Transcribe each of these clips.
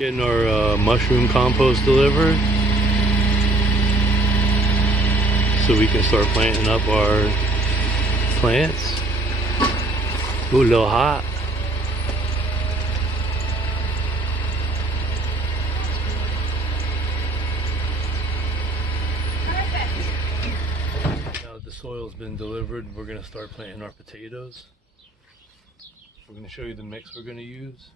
Getting our mushroom compost delivered so we can start planting up our plants. Ooh, a little hot. Now that the soil's been delivered, we're gonna start planting our potatoes. We're gonna show you the mix we're gonna use.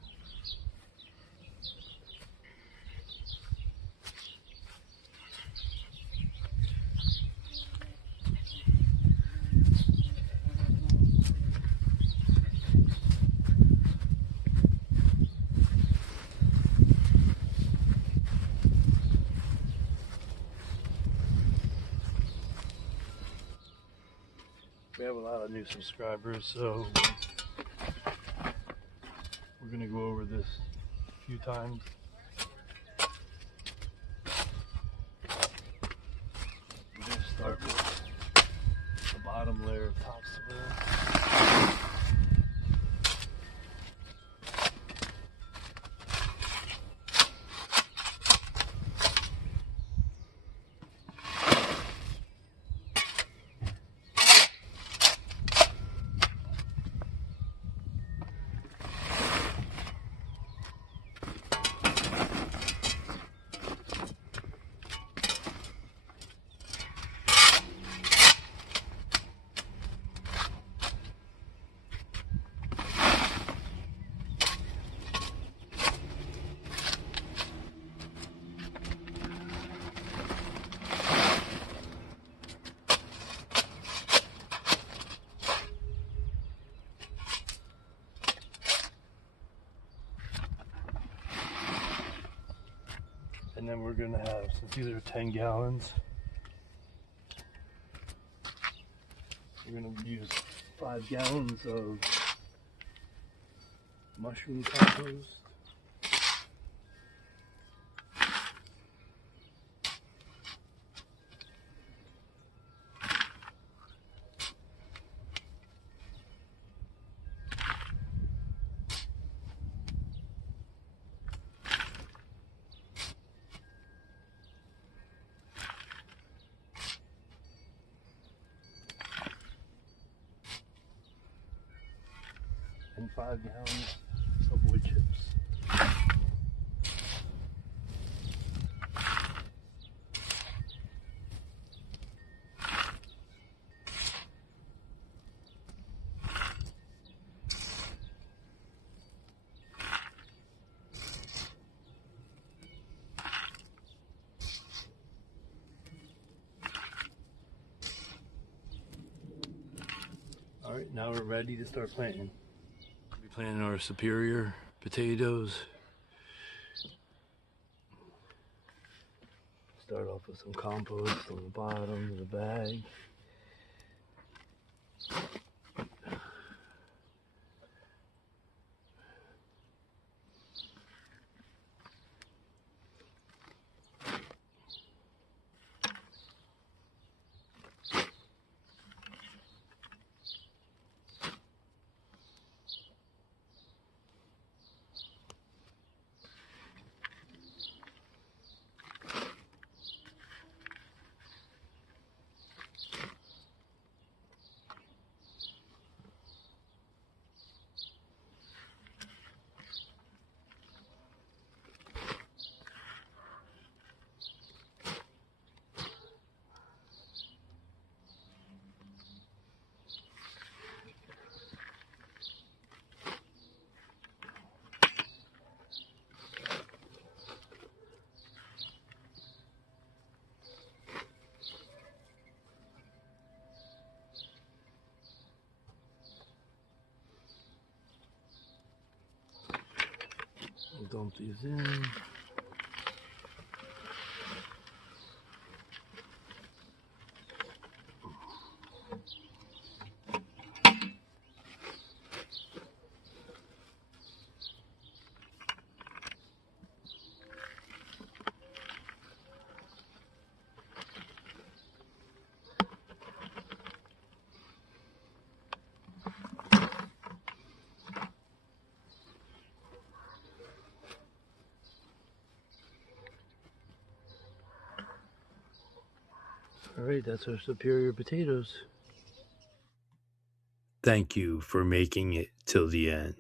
We have a lot of new subscribers, so we're gonna go over this a few times. We're gonna start with the bottom layer of topsoil. And then we're gonna have, since these are 10 gallons, we're gonna use 5 gallons of mushroom compost. And 5 gallons of wood chips. All right, now we're ready to start planting. We're planting our superior potatoes. Start off with some compost on the bottom of the bag. We'll dump these in. Alright, that's our superior potatoes. Thank you for making it till the end.